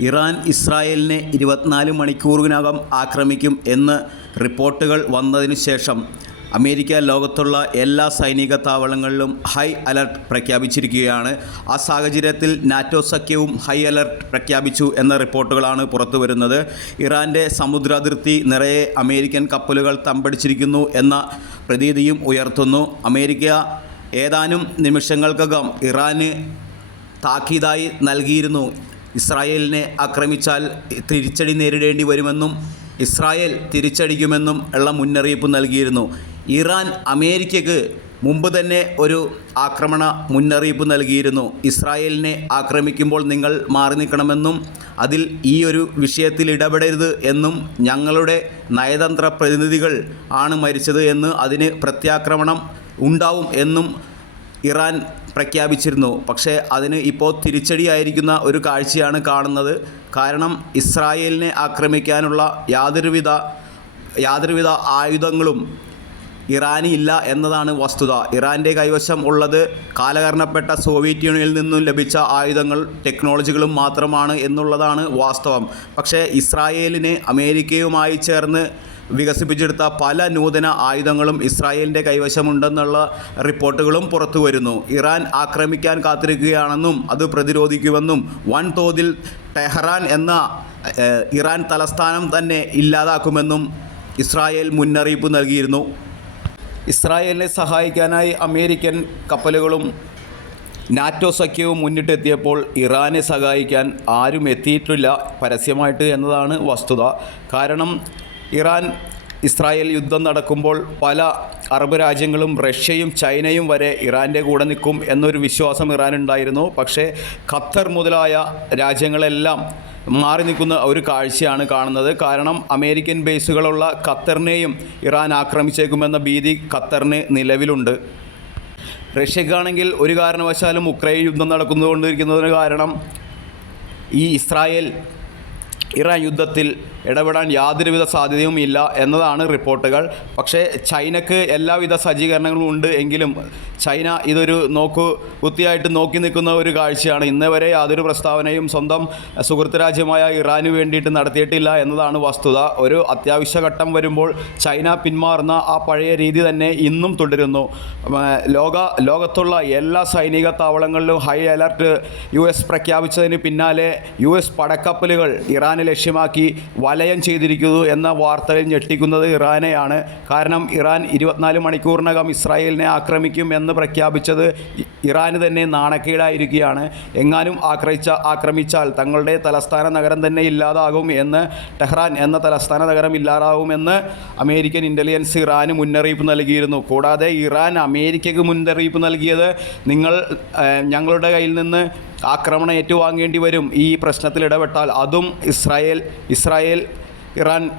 Iran ഇസ്രായേലിനെ ഇരുപത്തിനാല് മണിക്കൂറിനകം ആക്രമിക്കും എന്ന് റിപ്പോർട്ടുകൾ വന്നതിനു ശേഷം അമേരിക്ക ലോകത്തുള്ള എല്ലാ സൈനിക താവളങ്ങളിലും ഹൈ അലർട്ട് പ്രഖ്യാപിച്ചിരിക്കുകയാണ്. ആ സാഹചര്യത്തിൽ നാറ്റോ സഖ്യവും ഹൈ അലർട്ട് പ്രഖ്യാപിച്ചു എന്ന റിപ്പോർട്ടുകളാണ് പുറത്തു വരുന്നത്. ഇറാന്റെ സമുദ്രാതിർത്തി നിറയെ അമേരിക്കൻ കപ്പലുകൾ തമ്പടിച്ചിരിക്കുന്നു എന്ന പ്രതീതിയും ഉയർത്തുന്നു. അമേരിക്ക ഏതാനും നിമിഷങ്ങൾക്കകം ഇറാന് താക്കീതായി നൽകിയിരുന്നു. ഇസ്രായേലിനെ ആക്രമിച്ചാൽ തിരിച്ചടി നേരിടേണ്ടി വരുമെന്നും ഇസ്രായേൽ തിരിച്ചടിക്കുമെന്നും ഉള്ള മുന്നറിയിപ്പ് നൽകിയിരുന്നു. ഇറാൻ അമേരിക്കയ്ക്ക് മുമ്പ് തന്നെ ഒരു ആക്രമണ മുന്നറിയിപ്പ് നൽകിയിരുന്നു. ഇസ്രായേലിനെ ആക്രമിക്കുമ്പോൾ നിങ്ങൾ മാറി നിൽക്കണമെന്നും അതിൽ ഈ ഒരു വിഷയത്തിൽ ഇടപെടരുത് എന്നും ഞങ്ങളുടെ നയതന്ത്ര പ്രതിനിധികൾ ആണ് മരിച്ചത് എന്ന് അതിന് പ്രത്യാക്രമണം ഉണ്ടാവും എന്നും ഇറാൻ പ്രഖ്യാപിച്ചിരുന്നു. പക്ഷേ അതിന് ഇപ്പോൾ തിരിച്ചടിയായിരിക്കുന്ന ഒരു കാഴ്ചയാണ് കാണുന്നത്. കാരണം ഇസ്രായേലിനെ ആക്രമിക്കാനുള്ള യാതൊരുവിധ യാതൊരുവിധ ആയുധങ്ങളും ഇറാന് ഇല്ല എന്നതാണ് വസ്തുത. ഇറാന്റെ കൈവശം ഉള്ളത് കാലകരണപ്പെട്ട സോവിയറ്റ് യൂണിയനിൽ നിന്നും ലഭിച്ച ആയുധങ്ങൾ ടെക്നോളജികളും മാത്രമാണ് എന്നുള്ളതാണ് വാസ്തവം. പക്ഷേ ഇസ്രായേലിന് അമേരിക്കയുമായി ചേർന്ന് വികസിപ്പിച്ചെടുത്ത പല നൂതന ആയുധങ്ങളും ഇസ്രായേലിന്റെ കൈവശമുണ്ടെന്നുള്ള റിപ്പോർട്ടുകളും പുറത്തു വരുന്നു. ഇറാൻ ആക്രമിക്കാൻ കാത്തിരിക്കുകയാണെന്നും അത് പ്രതിരോധിക്കുമെന്നും വൻതോതിൽ ടെഹ്റാൻ എന്ന ഇറാൻ തലസ്ഥാനം തന്നെ ഇല്ലാതാക്കുമെന്നും ഇസ്രായേൽ മുന്നറിയിപ്പ് നൽകിയിരുന്നു. ഇസ്രായേലിനെ സഹായിക്കാനായി അമേരിക്കൻ കപ്പലുകളും നാറ്റോ സഖ്യവും മുന്നിട്ടെത്തിയപ്പോൾ ഇറാനെ സഹായിക്കാൻ ആരും എത്തിയിട്ടില്ല. പരസ്യമായിട്ട് എന്നതാണ് വസ്തുത. കാരണം ഇറാൻ ഇസ്രായേൽ യുദ്ധം നടക്കുമ്പോൾ പല അറബ് രാജ്യങ്ങളും റഷ്യയും ചൈനയും വരെ ഇറാന്റെ കൂടെ നിൽക്കും എന്നൊരു വിശ്വാസം ഇറാനുണ്ടായിരുന്നു പക്ഷേ ഖത്തർ മുതലായ രാജ്യങ്ങളെല്ലാം മാറി നിൽക്കുന്ന ഒരു കാഴ്ചയാണ് കാണുന്നത്. കാരണം അമേരിക്കൻ ബേസുകളുള്ള ഖത്തറിനെയും ഇറാൻ ആക്രമിച്ചേക്കുമെന്ന ഭീതി ഖത്തറിന് നിലവിലുണ്ട്. റഷ്യക്കാണെങ്കിൽ ഒരു കാരണവശാലും ഉക്രൈൻ യുദ്ധം നടക്കുന്നതുകൊണ്ടിരിക്കുന്നതിന് കാരണം ഈ ഇസ്രായേൽ ഇറാൻ യുദ്ധത്തിൽ ഇടപെടാൻ യാതൊരുവിധ സാധ്യതയും ഇല്ല എന്നതാണ് റിപ്പോർട്ടുകൾ. പക്ഷേ ചൈനക്ക് എല്ലാവിധ സജ്ജീകരണങ്ങളും ഉണ്ട് എങ്കിലും ചൈന ഇതൊരു നോക്കു കുത്തിയായിട്ട് നോക്കി നിൽക്കുന്ന ഒരു കാഴ്ചയാണ്. ഇന്ന് വരെ യാതൊരു പ്രസ്താവനയും സ്വന്തം സുഹൃത്ത് രാജ്യമായ ഇറാന് വേണ്ടിയിട്ട് നടത്തിയിട്ടില്ല എന്നതാണ് വസ്തുത. ഒരു അത്യാവശ്യഘട്ടം വരുമ്പോൾ ചൈന പിന്മാറുന്ന ആ പഴയ രീതി തന്നെ ഇന്നും തുടരുന്നു. ലോക ലോകത്തുള്ള എല്ലാ സൈനിക താവളങ്ങളിലും ഹൈ അലർട്ട് യു എസ് പ്രഖ്യാപിച്ചതിന് പിന്നാലെ യു എസ് പടക്കപ്പലുകൾ ഇറാനെ ലക്ഷ്യമാക്കി വലയം ചെയ്തിരിക്കുന്നു എന്ന വാർത്തകൾ ഞെട്ടിക്കുന്നത് ഇറാനെയാണ്. കാരണം ഇറാൻ ഇരുപത്തിനാല് മണിക്കൂറിനകം ഇസ്രായേലിനെ ആക്രമിക്കും എന്ന് പ്രഖ്യാപിച്ചത് ഇറാന് തന്നെ നാണക്കേടായിരിക്കുകയാണ്. എങ്ങാനും ആക്രമിച്ച ആക്രമിച്ചാൽ തങ്ങളുടെ തലസ്ഥാന നഗരം തന്നെ ഇല്ലാതാകും എന്ന് ടെഹ്റാൻ എന്ന തലസ്ഥാന നഗരം ഇല്ലാതാകുമെന്ന് അമേരിക്കൻ ഇന്റലിജൻസ് ഇറാന് മുന്നറിയിപ്പ് നൽകിയിരുന്നു. കൂടാതെ ഇറാൻ അമേരിക്കയ്ക്ക് മുന്നറിയിപ്പ് നൽകിയത് നിങ്ങൾ ഞങ്ങളുടെ കയ്യിൽ നിന്ന് ആക്രമണം ഏറ്റുവാങ്ങേണ്ടി വരും ഈ പ്രശ്നത്തിൽ ഇടപെട്ടാൽ അതും ഇസ്രായേൽ ഇസ്രായേൽ ഇറാൻ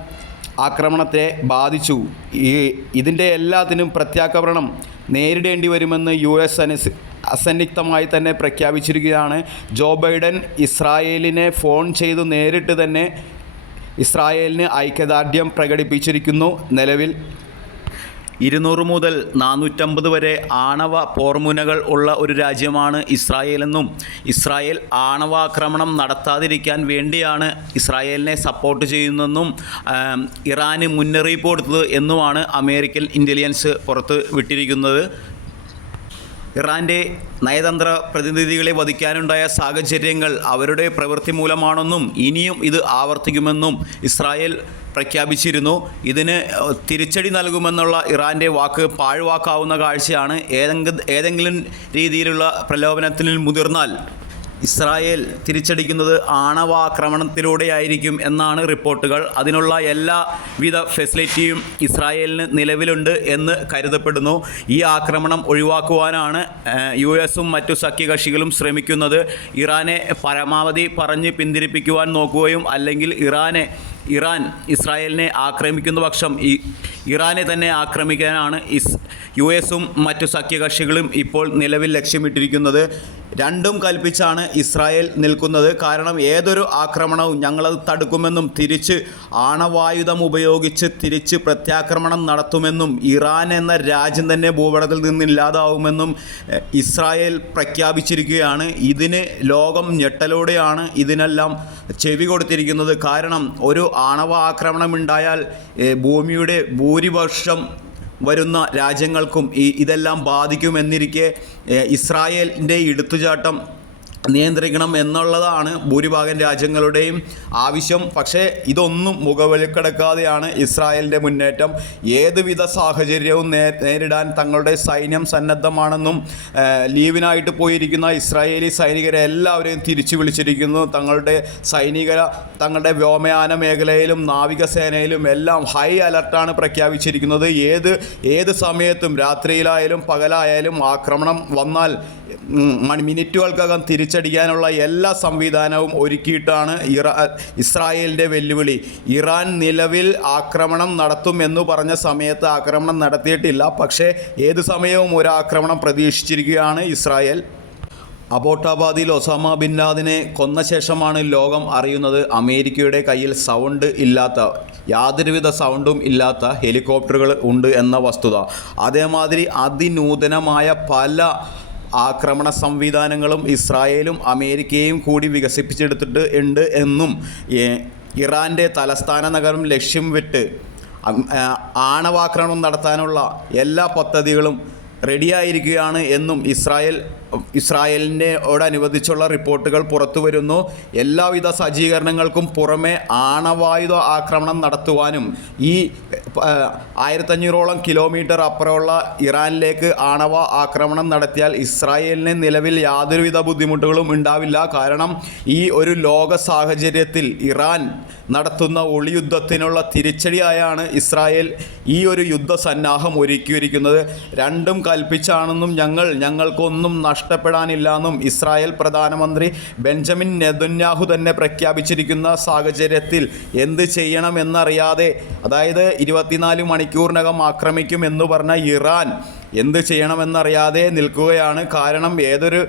ആക്രമണത്തെ ബാധിച്ചു. ഈ ഇതിന്റെ എല്ലാത്തിനും പ്രത്യാക്രമണം നേരിടേണ്ടി വരുമെന്ന് യു എസ് അനുസ് അസന്നിഗ്ധമായി തന്നെ പ്രഖ്യാപിച്ചിരിക്കുകയാണ്. ജോ ബൈഡൻ ഇസ്രായേലിനെ ഫോൺ ചെയ്തു നേരിട്ട് തന്നെ ഇസ്രായേലിന് ഐക്യദാർഢ്യം പ്രകടിപ്പിച്ചിരിക്കുന്നു. നിലവിൽ ഇരുന്നൂറ് മുതൽ നാനൂറ്റമ്പത് വരെ ആണവ പോർമുനകൾ ഉള്ള ഒരു രാജ്യമാണ് ഇസ്രായേലെന്നും ഇസ്രായേൽ ആണവാക്രമണം നടത്താതിരിക്കാൻ വേണ്ടിയാണ് ഇസ്രായേലിനെ സപ്പോർട്ട് ചെയ്യുന്നതെന്നും ഇറാന് മുന്നറിയിപ്പ് കൊടുത്തത് എന്നുമാണ് അമേരിക്കൻ ഇന്റലിജൻസ് പുറത്ത് വിട്ടിരിക്കുന്നത്. ഇറാന്റെ നയതന്ത്ര പ്രതിനിധികളെ വധിക്കാനുണ്ടായ സാഹചര്യങ്ങൾ അവരുടെ പ്രവൃത്തി മൂലമാണെന്നും ഇനിയും ഇത് ആവർത്തിക്കുമെന്നും ഇസ്രായേൽ പ്രഖ്യാപിച്ചിരുന്നു. ഇതിന് തിരിച്ചടി നൽകുമെന്നുള്ള ഇറാന്റെ വാക്ക് പാഴ്വാക്കാവുന്ന കാഴ്ചയാണ്. ഏതെങ്കിലും രീതിയിലുള്ള പ്രലോഭനത്തിൽ മുതിർന്നാൽ ഇസ്രായേൽ തിരിച്ചടിക്കുന്നത് ആണവാക്രമണത്തിലൂടെയായിരിക്കും എന്നാണ് റിപ്പോർട്ടുകൾ. അതിനുള്ള എല്ലാവിധ ഫെസിലിറ്റിയും ഇസ്രായേലിന് നിലവിലുണ്ട് എന്ന് കരുതപ്പെടുന്നു. ഈ ആക്രമണം ഒഴിവാക്കുവാനാണ് യു എസും മറ്റു സഖ്യകക്ഷികളും ശ്രമിക്കുന്നത്. ഇറാനെ പരമാവധി പറഞ്ഞ് പിന്തിരിപ്പിക്കുവാൻ നോക്കുകയും അല്ലെങ്കിൽ ഇറാനെ ഇറാൻ ഇസ്രായേലിനെ ആക്രമിക്കുന്ന പക്ഷം ഈ ഇറാനെ തന്നെ ആക്രമിക്കാനാണ് ഇസ് യു എസും മറ്റു സഖ്യകക്ഷികളും ഇപ്പോൾ നിലവിൽ ലക്ഷ്യമിട്ടിരിക്കുന്നത്. രണ്ടും കൽപ്പിച്ചാണ് ഇസ്രായേൽ നിൽക്കുന്നത്. കാരണം ഏതൊരു ആക്രമണവും ഞങ്ങളത് തടുക്കുമെന്നും തിരിച്ച് ആണവായുധം ഉപയോഗിച്ച് തിരിച്ച് പ്രത്യാക്രമണം നടത്തുമെന്നും ഇറാൻ എന്ന രാജ്യം തന്നെ ഭൂപടത്തിൽ നിന്ന് ഇല്ലാതാവുമെന്നും ഇസ്രായേൽ പ്രഖ്യാപിച്ചിരിക്കുകയാണ്. ഇതിന് ലോകം ഞെട്ടലോടെയാണ് ഇതിനെല്ലാം ചെവി കൊടുത്തിരിക്കുന്നത്. കാരണം ഒരു ആണവ ആക്രമണം ഉണ്ടായാൽ ഭൂമിയുടെ ഭൂമിയുടെ ഭൂരിപക്ഷം വരുന്ന രാജ്യങ്ങൾക്കും ഈ ഇതെല്ലാം ബാധിക്കുമെന്നിരിക്കെ ഇസ്രായേലിന്റെ എടുത്തുചാട്ടം നിയന്ത്രിക്കണം എന്നുള്ളതാണ് ഭൂരിഭാഗം രാജ്യങ്ങളുടെയും ആവശ്യം. പക്ഷേ ഇതൊന്നും മുഖവിലക്കെടുക്കാതെയാണ് ഇസ്രായേലിന്റെ മുന്നേറ്റം. ഏതുവിധ സാഹചര്യവും നേരിടാൻ തങ്ങളുടെ സൈന്യം സന്നദ്ധമാണെന്നും ലീവിനായിട്ട് പോയിരിക്കുന്ന ഇസ്രായേലി സൈനികരെ എല്ലാവരെയും തിരിച്ചു വിളിച്ചിരിക്കുന്നു. തങ്ങളുടെ സൈനിക തങ്ങളുടെ വ്യോമയാന മേഖലയിലും നാവികസേനയിലും എല്ലാം ഹൈ അലർട്ടാണ് പ്രഖ്യാപിച്ചിരിക്കുന്നത്. ഏത് ഏത് സമയത്തും രാത്രിയിലായാലും പകലായാലും ആക്രമണം വന്നാൽ മിനിറ്റുകൾക്കകം തിരിച്ചടിക്കാനുള്ള എല്ലാ സംവിധാനവും ഒരുക്കിയിട്ടാണ് ഇറാ ഇസ്രായേലിന്റെ വെല്ലുവിളി. ഇറാൻ നിലവിൽ ആക്രമണം നടത്തും എന്ന് പറഞ്ഞ സമയത്ത് ആക്രമണം നടത്തിയിട്ടില്ല. പക്ഷേ ഏത് സമയവും ഒരു ആക്രമണം പ്രതീക്ഷിച്ചിരിക്കുകയാണ് ഇസ്രായേൽ. അബോട്ടാബാദിൽ ഒസാമ ബിൻ ലാദിനെ കൊന്ന ശേഷമാണ് ലോകം അറിയുന്നത്. അമേരിക്കയുടെ കയ്യിൽ സൗണ്ട് ഇല്ലാത്ത യാതൊരുവിധ സൗണ്ടും ഇല്ലാത്ത ഹെലികോപ്റ്ററുകൾ ഉണ്ട് എന്ന വസ്തുത. അതേമാതിരി അതിനൂതനമായ പല ആക്രമണ സംവിധാനങ്ങളും ഇസ്രായേലും അമേരിക്കയും കൂടി വികസിപ്പിച്ചെടുത്തിട്ട് ഉണ്ട് എന്നും ഇറാന്റെ തലസ്ഥാന നഗരം ലക്ഷ്യം വിട്ട് ആണവാക്രമണം നടത്താനുള്ള എല്ലാ പദ്ധതികളും റെഡിയായിരിക്കുകയാണ് എന്നും ഇസ്രായേൽ ഇസ്രായേലിനോടനുബന്ധിച്ചുള്ള റിപ്പോർട്ടുകൾ പുറത്തു വരുന്നു എല്ലാവിധ സജ്ജീകരണങ്ങൾക്കും പുറമെ ആണവായുധ ആക്രമണം നടത്തുവാനും ഈ ആയിരത്തഞ്ഞൂറോളം കിലോമീറ്റർ അപ്പുറമുള്ള ഇറാനിലേക്ക് ആണവ ആക്രമണം നടത്തിയാൽ ഇസ്രായേലിന് നിലവിൽ യാതൊരുവിധ ബുദ്ധിമുട്ടുകളും ഉണ്ടാവില്ല. കാരണം ഈ ഒരു ലോക സാഹചര്യത്തിൽ ഇറാൻ നടത്തുന്ന ഒളിയുദ്ധത്തിനുള്ള തിരിച്ചടിയായാണ് ഇസ്രായേൽ ഈ ഒരു യുദ്ധസന്നാഹം ഒരുക്കിയിരിക്കുന്നത്. രണ്ടും കൽപ്പിച്ചാണെന്നും ഞങ്ങൾ ഞങ്ങൾക്കൊന്നും നഷ്ടപ്പെടാനില്ല എന്നും ഇസ്രായേൽ പ്രധാനമന്ത്രി ബെഞ്ചമിൻ നെതുന്യാഹു തന്നെ പ്രഖ്യാപിച്ചിരിക്കുന്ന സാഹചര്യത്തിൽ എന്ത് ചെയ്യണമെന്നറിയാതെ അതായത് ഇരുപത്തിനാല് മണിക്കൂറിനകം ആക്രമിക്കും എന്ന് പറഞ്ഞ ഇറാൻ എന്ത് ചെയ്യണമെന്നറിയാതെ നിൽക്കുകയാണ്. കാരണം ഏതൊരു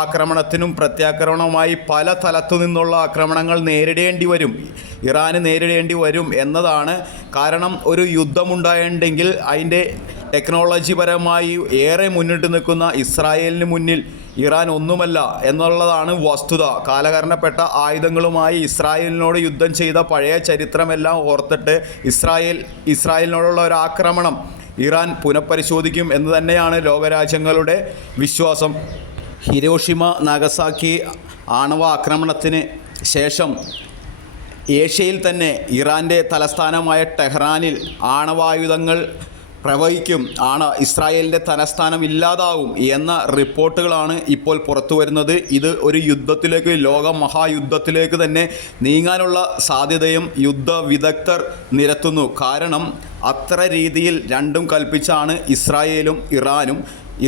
ആക്രമണത്തിനും പ്രത്യാക്രമണവുമായി പല തലത്തു നിന്നുള്ള ആക്രമണങ്ങൾ നേരിടേണ്ടി വരും. ഇറാന് നേരിടേണ്ടി വരും എന്നതാണ് കാരണം ഒരു യുദ്ധമുണ്ടായിട്ടുണ്ടെങ്കിൽ അതിന്റെ ടെക്നോളജിപരമായി ഏറെ മുന്നിട്ട് നിൽക്കുന്ന ഇസ്രായേലിന് മുന്നിൽ ഇറാൻ ഒന്നുമല്ല എന്നുള്ളതാണ് വസ്തുത. കാലകരണപ്പെട്ട ആയുധങ്ങളുമായി ഇസ്രായേലിനോട് യുദ്ധം ചെയ്ത പഴയ ചരിത്രമെല്ലാം ഓർത്തിട്ട് ഇസ്രായേൽ ഇസ്രായേലിനോടുള്ള ഒരു ആക്രമണം ഇറാൻ പുനഃപരിശോധിക്കും എന്ന് തന്നെയാണ് ലോകരാജ്യങ്ങളുടെ വിശ്വാസം. ഹിരോഷിമ നാഗസാക്കി ആണവ ആക്രമണത്തിന് ശേഷം ഏഷ്യയിൽ തന്നെ ഇറാന്റെ തലസ്ഥാനമായ ടെഹ്റാനിൽ ആണവായുധങ്ങൾ പ്രവഹിക്കും. ആണ് ഇസ്രായേലിന്റെ തലസ്ഥാനം ഇല്ലാതാവും എന്ന റിപ്പോർട്ടുകളാണ് ഇപ്പോൾ പുറത്തു വരുന്നത്. ഇത് ഒരു യുദ്ധത്തിലേക്ക് ലോക മഹായുദ്ധത്തിലേക്ക് തന്നെ നീങ്ങാനുള്ള സാധ്യതയും യുദ്ധ വിദഗ്ധർ നിരത്തുന്നു. കാരണം അത്ര രീതിയിൽ രണ്ടും കൽപ്പിച്ചാണ് ഇസ്രായേലും ഇറാനും.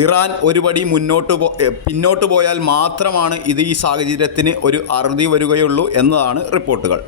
ഇറാൻ ഒരുപടി മുന്നോട്ട് പോ പിന്നോട്ട് പോയാൽ മാത്രമാണ് ഇത് ഈ സാഹചര്യത്തിന് ഒരു അറുതി വരികയുള്ളൂ എന്നതാണ് റിപ്പോർട്ടുകൾ.